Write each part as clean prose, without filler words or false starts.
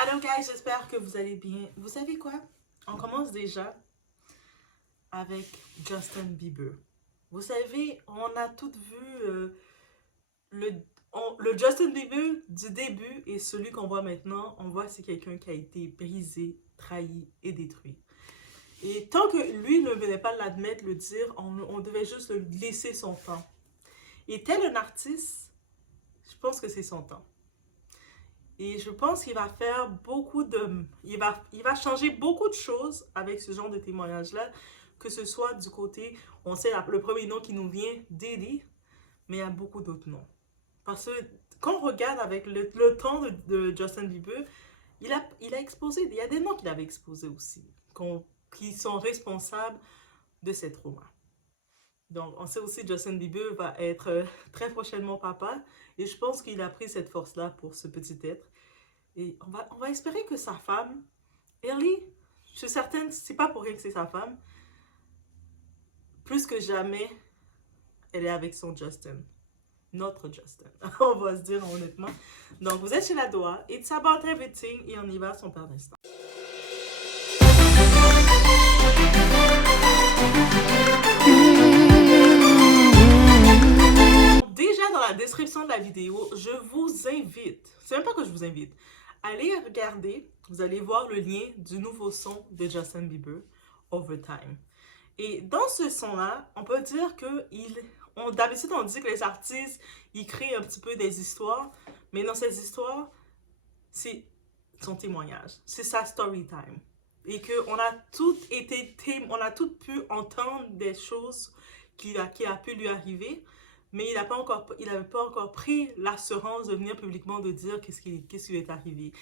Alors guys, j'espère que vous allez bien. Vous savez quoi? On commence déjà avec Justin Bieber. Vous savez, on a toutes vu le, le Justin Bieber du début et celui qu'on voit maintenant. On voit c'est quelqu'un qui a été brisé, trahi et détruit. Et tant que lui ne venait pas l'admettre, le dire, on devait juste le laisser son temps. Et tel un artiste, je pense que c'est son temps. Et je pense qu'il va faire beaucoup de... Il va changer beaucoup de choses avec ce genre de témoignage-là, que ce soit du côté... On sait le premier nom qui nous vient, Diddy, mais il y a beaucoup d'autres noms. Parce que quand on regarde avec le temps de Justin Bieber, il a exposé... Il y a des noms qu'il avait exposés aussi, qui sont responsables de ces traumas. Donc, on sait aussi que Justin Bieber va être très prochainement papa. Et je pense qu'il a pris cette force-là pour ce petit être. Et on va espérer que sa femme, Ellie, je suis certaine, c'est pas pour rien que c'est sa femme, plus que jamais, elle est avec son Justin. Notre Justin. On va se dire honnêtement. Donc, vous êtes chez la Doha. It's about everything. Et on y va, son père d'instant. Déjà dans la description de la vidéo, je vous invite, c'est même pas que je vous invite, allez regarder, vous allez voir le lien du nouveau son de Justin Bieber, Overtime. Et dans ce son-là, on peut dire que d'habitude on dit que les artistes, ils créent un petit peu des histoires, mais dans ces histoires, c'est son témoignage, c'est sa story time. Et qu'on a on a toutes pu entendre des choses qui a pu lui arriver, mais il n'avait pas encore pris l'assurance de venir publiquement de dire qu'est-ce qui lui est arrivé,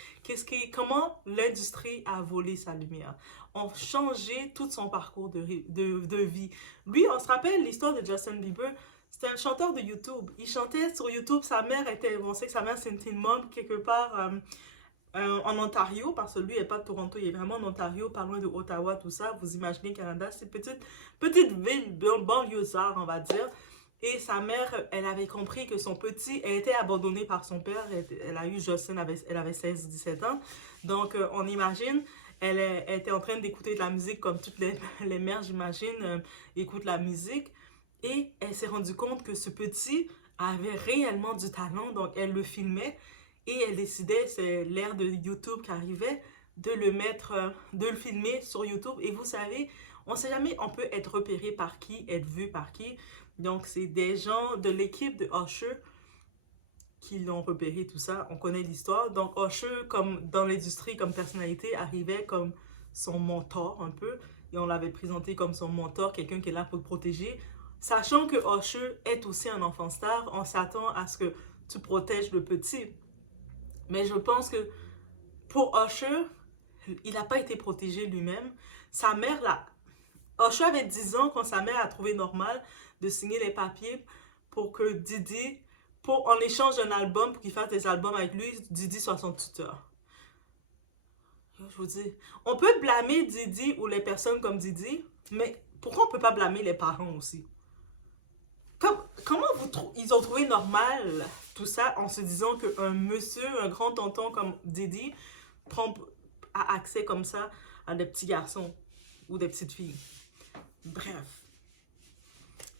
comment l'industrie a volé sa lumière, ont changé tout son parcours de vie. Lui, on se rappelle l'histoire de Justin Bieber, c'était un chanteur de YouTube. Il chantait sur YouTube, on sait que sa mère c'était une mom quelque part en Ontario, parce que lui il n'est pas de Toronto, il est vraiment en Ontario, pas loin de Ottawa, tout ça. Vous imaginez Canada, c'est petite ville, banlieusard, on va dire. Et sa mère, elle avait compris que son petit, elle était abandonnée par son père. Elle a eu Justin, elle avait 16-17 ans. Donc, on imagine, elle était en train d'écouter de la musique comme toutes les mères, j'imagine, écoutent la musique. Et elle s'est rendue compte que ce petit avait réellement du talent. Donc, elle le filmait. Et elle décidait, c'est l'ère de YouTube qui arrivait, de de le filmer sur YouTube. Et vous savez, on ne sait jamais, on peut être repéré par qui, être vu par qui. Donc, c'est des gens de l'équipe de Usher qui l'ont repéré, tout ça. On connaît l'histoire. Donc, Usher, comme dans l'industrie, comme personnalité, arrivait comme son mentor un peu. Et on l'avait présenté comme son mentor, quelqu'un qui est là pour le protéger. Sachant que Usher est aussi un enfant star, on s'attend à ce que tu protèges le petit. Mais je pense que pour Usher, il n'a pas été protégé lui-même. Sa mère, là, Usher avait 10 ans quand sa mère a trouvé normal de signer les papiers pour que Diddy, en échange d'un album, pour qu'il fasse des albums avec lui, Diddy soit son tuteur. Je vous dis, on peut blâmer Diddy ou les personnes comme Diddy, mais pourquoi on ne peut pas blâmer les parents aussi? Comment ils ont trouvé normal tout ça en se disant qu'un monsieur, un grand tonton comme Diddy, a accès comme ça à des petits garçons ou des petites filles? Bref.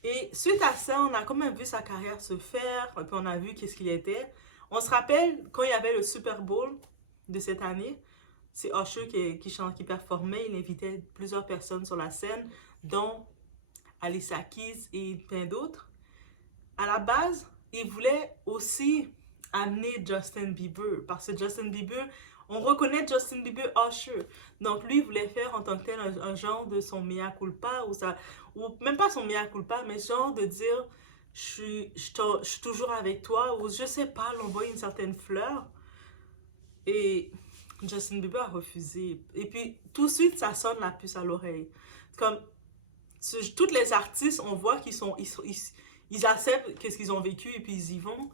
Et suite à ça, on a quand même vu sa carrière se faire, et puis on a vu qu'est-ce qu'il était. On se rappelle quand il y avait le Super Bowl de cette année, c'est Usher qui performait, il invitait plusieurs personnes sur la scène, dont Alicia Keys et plein d'autres. À la base, il voulait aussi amener Justin Bieber, parce que Justin Bieber, on reconnaît Justin Bieber Usher. Donc lui, il voulait faire en tant que tel un genre de son mea culpa, ou même pas son mea culpa, mais genre de dire, je suis toujours avec toi, ou je sais pas, l'envoyer une certaine fleur. Et Justin Bieber a refusé. Et puis, tout de suite, ça sonne la puce à l'oreille. Comme, toutes les artistes, on voit ils acceptent qu'est-ce qu'ils ont vécu et puis ils y vont.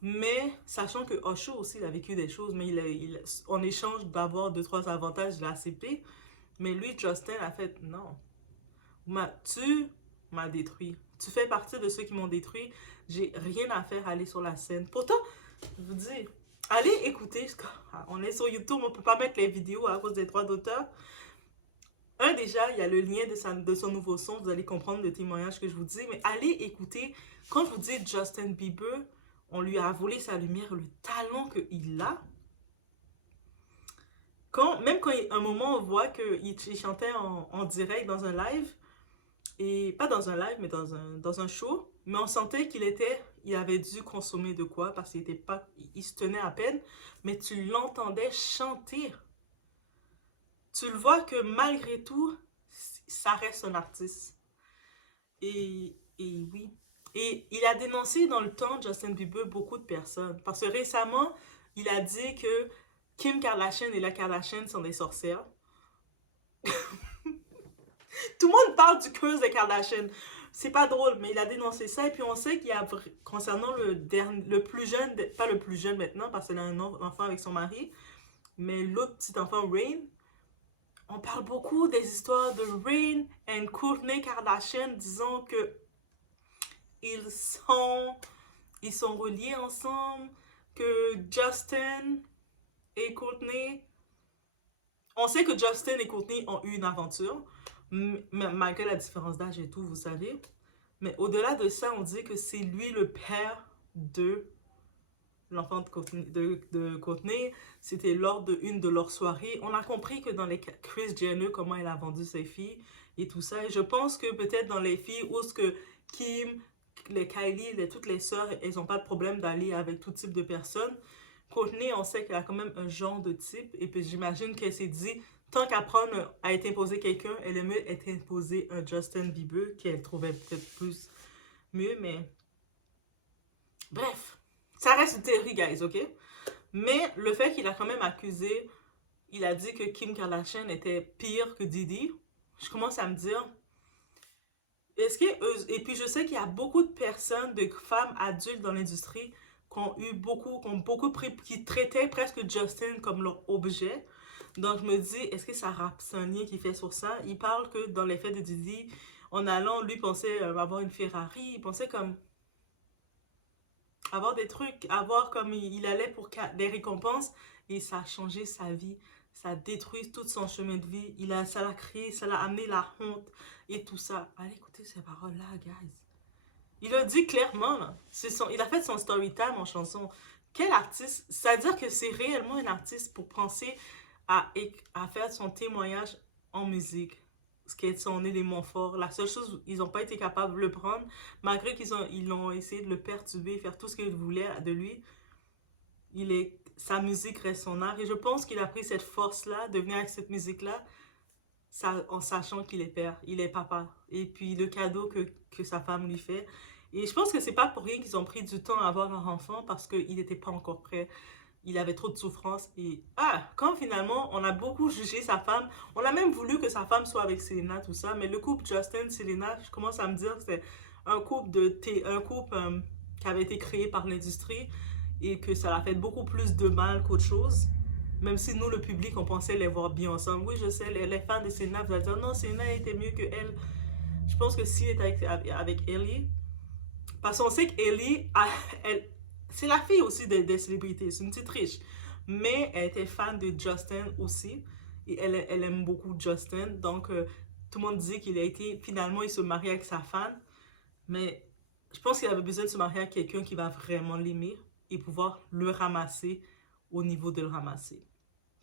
Mais sachant que Usher aussi il a vécu des choses, mais en échange d'avoir 2-3 avantages, il a accepté. Mais lui, Justin, a fait non. Tu m'as détruit. Tu fais partie de ceux qui m'ont détruit. J'ai rien à faire à aller sur la scène. Pourtant, je vous dis, Allez écouter, on est sur YouTube, on peut pas mettre les vidéos à cause des droits d'auteur. Déjà, il y a le lien de son nouveau son, vous allez comprendre le témoignage que je vous dis, mais allez écouter. Quand je vous dis Justin Bieber, on lui a volé sa lumière, le talent qu'il a. Même quand un moment on voit qu'il chantait en direct dans un live, et pas dans un live, mais dans un show, mais on sentait il avait dû consommer de quoi, parce qu'il était pas, il se tenait à peine, mais tu l'entendais chanter. Tu le vois que malgré tout, ça reste un artiste. Et oui. Et il a dénoncé dans le temps, Justin Bieber, beaucoup de personnes. Parce que récemment, il a dit que Kim Kardashian et la Kardashian sont des sorcières. Tout le monde parle du curse des Kardashian. C'est pas drôle, mais il a dénoncé ça. Et puis on sait qu'il y a, concernant le plus jeune, pas le plus jeune maintenant, parce qu'elle a un enfant avec son mari, mais l'autre petit enfant, Rain, on parle beaucoup des histoires de Rain et Kourtney Kardashian, disant que ils sont reliés ensemble, que Justin et Kourtney, on sait que Justin et Kourtney ont eu une aventure, malgré la différence d'âge et tout, vous savez. Mais au-delà de ça, on dit que c'est lui le père de l'enfant de Kourtney. C'était lors d'une de leurs soirées. On a compris que dans les Kris Jenner, comment elle a vendu ses filles et tout ça. Et je pense que peut-être dans les filles où ce que Kim, les Kylie, toutes les sœurs, elles n'ont pas de problème d'aller avec tout type de personnes. Kourtney, on sait qu'elle a quand même un genre de type. Et puis j'imagine qu'elle s'est dit, tant qu'apprendre à être imposée quelqu'un, elle aimait être imposée un Justin Bieber, qu'elle trouvait peut-être plus mieux, mais... Bref, ça reste une théorie, guys, ok? Mais le fait qu'il a quand même accusé, il a dit que Kim Kardashian était pire que Diddy, je commence à me dire... Et puis je sais qu'il y a beaucoup de personnes, de femmes adultes dans l'industrie qui ont beaucoup pris, qui traitaient presque Justin comme leur objet. Donc je me dis, est-ce que c'est un lien qu'il fait sur ça? Il parle que dans les fêtes de Diddy, en allant, lui pensait avoir une Ferrari, il pensait comme avoir des trucs, avoir comme il allait pour des récompenses, et ça a changé sa vie. Ça a détruit tout son chemin de vie. Ça l'a créé, ça l'a amené la honte et tout ça. Allez écouter ces paroles-là, guys. Il a dit clairement, là. Il a fait son story time en chanson. Quel artiste? C'est-à-dire que c'est réellement un artiste pour penser à faire son témoignage en musique. Ce qui est son élément fort. La seule chose, ils n'ont pas été capables de le prendre, malgré ils ont essayé de le perturber, faire tout ce qu'ils voulaient de lui. Sa musique reste son art. Et je pense qu'il a pris cette force-là, de venir avec cette musique-là, en sachant qu'il est père, il est papa. Et puis le cadeau que sa femme lui fait. Et je pense que c'est pas pour rien qu'ils ont pris du temps à avoir leur enfant, parce qu'il n'était pas encore prêt. Il avait trop de souffrance. Et quand finalement, on a beaucoup jugé sa femme, on a même voulu que sa femme soit avec Selena, tout ça. Mais le couple Justin-Selena, je commence à me dire que c'est un couple, qui avait été créé par l'industrie, et que ça a fait beaucoup plus de mal qu'autre chose. Même si nous, le public, on pensait les voir bien ensemble. Oui, je sais, les fans de Selena vous allez dire non, Selena était mieux que elle. Je pense que si elle était avec Ellie, parce qu'on sait qu'Ellie, c'est la fille aussi des célébrités, c'est une petite riche. Mais elle était fan de Justin aussi. Et elle aime beaucoup Justin. Donc, tout le monde dit finalement, il se marie avec sa fan. Mais je pense qu'il avait besoin de se marier avec quelqu'un qui va vraiment l'aimer et pouvoir le ramasser au niveau de le ramasser.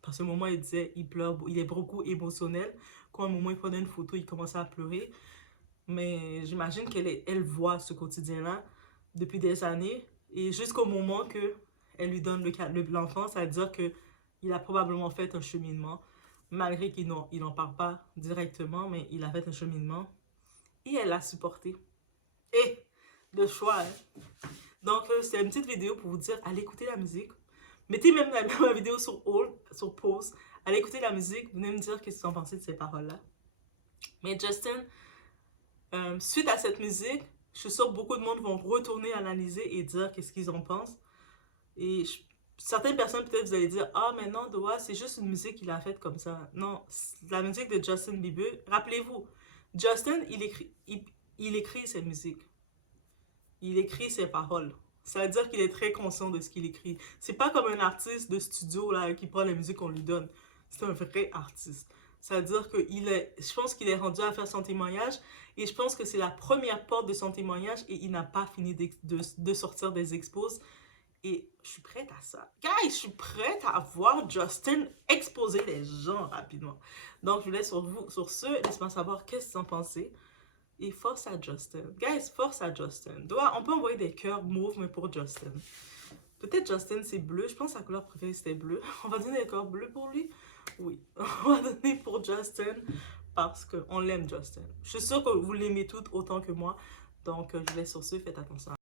Parce qu'à un moment, il disait, il pleure, il est beaucoup émotionnel. Quand à un moment, il prenait une photo, il commençait à pleurer. Mais j'imagine elle voit ce quotidien-là depuis des années. Et jusqu'au moment qu'elle lui donne l'enfant, ça veut dire qu'il a probablement fait un cheminement. Malgré qu'il n'en parle pas directement, mais il a fait un cheminement. Et elle l'a supporté. Et le choix, hein? Donc, c'est une petite vidéo pour vous dire, allez écouter la musique. Mettez même ma vidéo sur hold, sur pause. Allez écouter la musique. Venez me dire ce que vous en pensez de ces paroles-là. Mais Justin, suite à cette musique, je suis sûre que beaucoup de monde vont retourner analyser et dire qu'est-ce qu'ils en pensent. Et certaines personnes, peut-être, vous allez dire, ah, mais non, Doa, c'est juste une musique qu'il a faite comme ça. Non, la musique de Justin Bieber, rappelez-vous, Justin, il écrit cette musique. Il écrit ses paroles. Ça veut dire qu'il est très conscient de ce qu'il écrit. C'est pas comme un artiste de studio là, qui prend la musique qu'on lui donne. C'est un vrai artiste. Ça veut dire que je pense qu'il est rendu à faire son témoignage et je pense que c'est la première porte de son témoignage et il n'a pas fini de sortir des expos. Et je suis prête à ça. Guys, je suis prête à voir Justin exposer les gens rapidement. Donc, je vous laisse sur ce. Laisse-moi savoir qu'est-ce que vous en pensez. Et force à Justin. Guys, force à Justin. On peut envoyer des cœurs mauves, mais pour Justin. Peut-être Justin, c'est bleu. Je pense que sa couleur préférée, c'était bleu. On va donner des cœurs bleus pour lui. Oui. On va donner pour Justin parce qu'on l'aime, Justin. Je suis sûre que vous l'aimez toutes autant que moi. Donc, je vous laisse sur ce. Faites attention.